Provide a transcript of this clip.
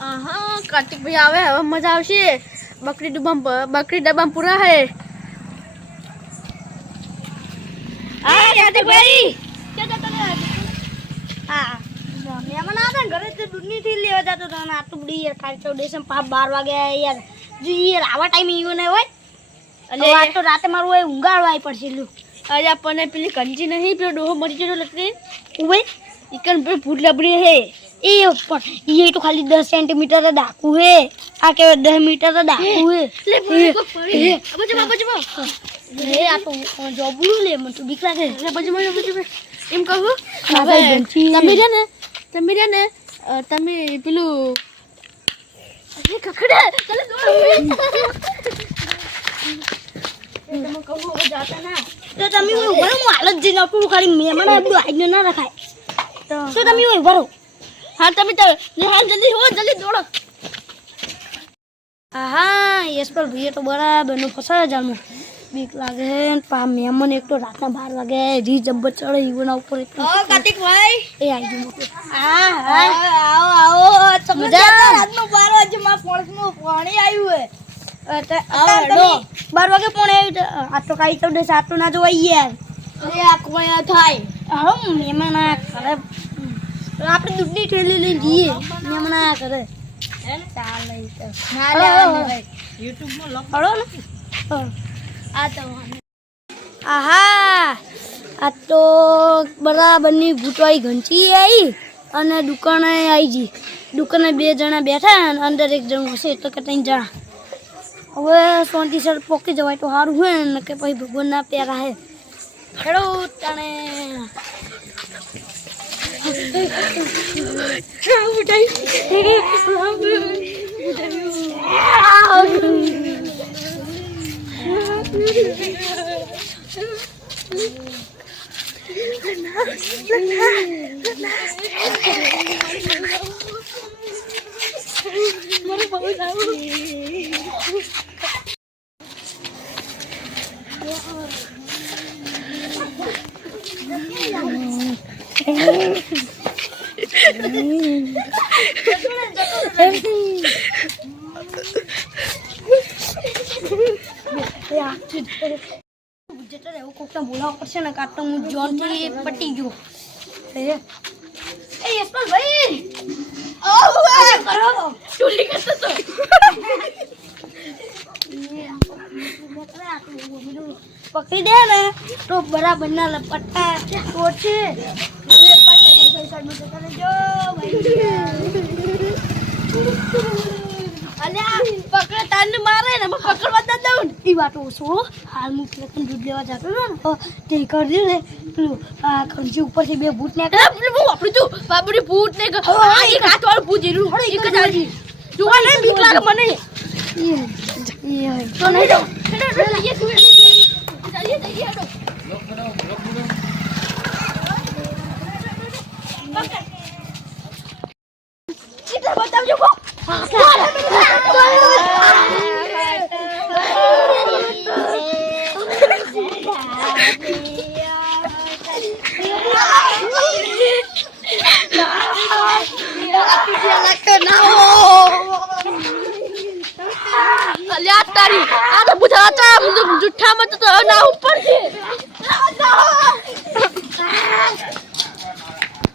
हाँ कार्तिक भाई आवे હવે મજા આવશે બકરી ડબ્બા પૂરા હે હા કાર્તિક ભાઈ કે જતો ને હા મહેમાન આવે ને ઘરે તો દૂધની થી લેવા જતો તો આટલું બડી યાર ખાલી તો દેશમ 12 વાગે યાર જો યાર આવા ટાઈમે ઈવો ન હોય એટલે આ તો રાતે મારું એ ઊંઘાડવા આવી પડશે લ્યો અરે આપણને પેલી કંજી નહીં પેલો ડોહો મરી ગયો લટકે ઉવે इकन पे फूट लबड़ी है ये तो खाली 10 सेंटीमीटर का डाकू है आ के 10 मीटर का डाकू है ले अब जमा ये आ तो जॉबलू ले मन तो बिक लागे ले बजमा एम कहू તમે પેલું અરે કકડે ચલે તમે કહો જાતા ના તો તમે હું હાલત જ નકરું ખાલી મહેમાન આપણું આઈનો ના રખાય तो તમે હોય ભરો હા તમે તો હા જલ્દી દોડો હા યસ પર ભઈએ તો બરાબર નો ફસા જાનું બીક લાગે પા મહેમાન એક તો રાતના 12 વાગે રી જબ્બર ચડે ઈવના ઉપર ઓ કાર્તિક ભાઈ એ આવી જો હા આવો સમજા રાતનો 12 વાગે માં ફોર્સનું પાણી આવ્યું હે આવો 12 વાગે પાણી આવ્યું આ તો કાઈ તો દે સાતો ના જોઈ યાર અરે આ કોઈ થાય આવો મહેમાન આ કરે આપણે દૂધની થેલી લઈ જઈએ મહેમાન કરે ચાલ લઈ તો YouTube માં લખડો ને આ તો આહા આ તો બરાબરની ભૂટવાઈ ઘંટી આવી અને દુકાને આવી જી દુકાને 2 જણા બેઠા અને અંદર એક જણ હશે તો કે 3 જણા હવે સોંતી સર પોકી જવાય તો સારું હોય ને કે પછી ભગવાન ના પ્યારા હે ખેડો તને બોલાવ પડશે ને કાં તો હું જોન થી પટી ગયો એ યશપાલ ભાઈ કરો ટુલી કરતો તો પકડી દે ને તો બરાબર ના લપટા ટોચે એ પાછળ સાઈડ માં જો અલ્યા પકડે તાને મારે ને મે પકડવા જ દઉં ઈ વાતો છોડો હાલ હું પેલા દૂધ લેવા જતો ને તે કરી ને પેલું આ ખંજી ઉપરથી 2 ભૂત ને પેલું આપણું તું બાબુડી ભૂત ને આ એક હાથવાળું ભૂત જીરું એક જ આજી જોવા ને બીક લાગે મને તો નહીં દો લઈએ તું ચાલીએ હેડો ચિત્ર બતાવજો કો તારી આ તો બુધાતા જુઠ્ઠા મત તો ના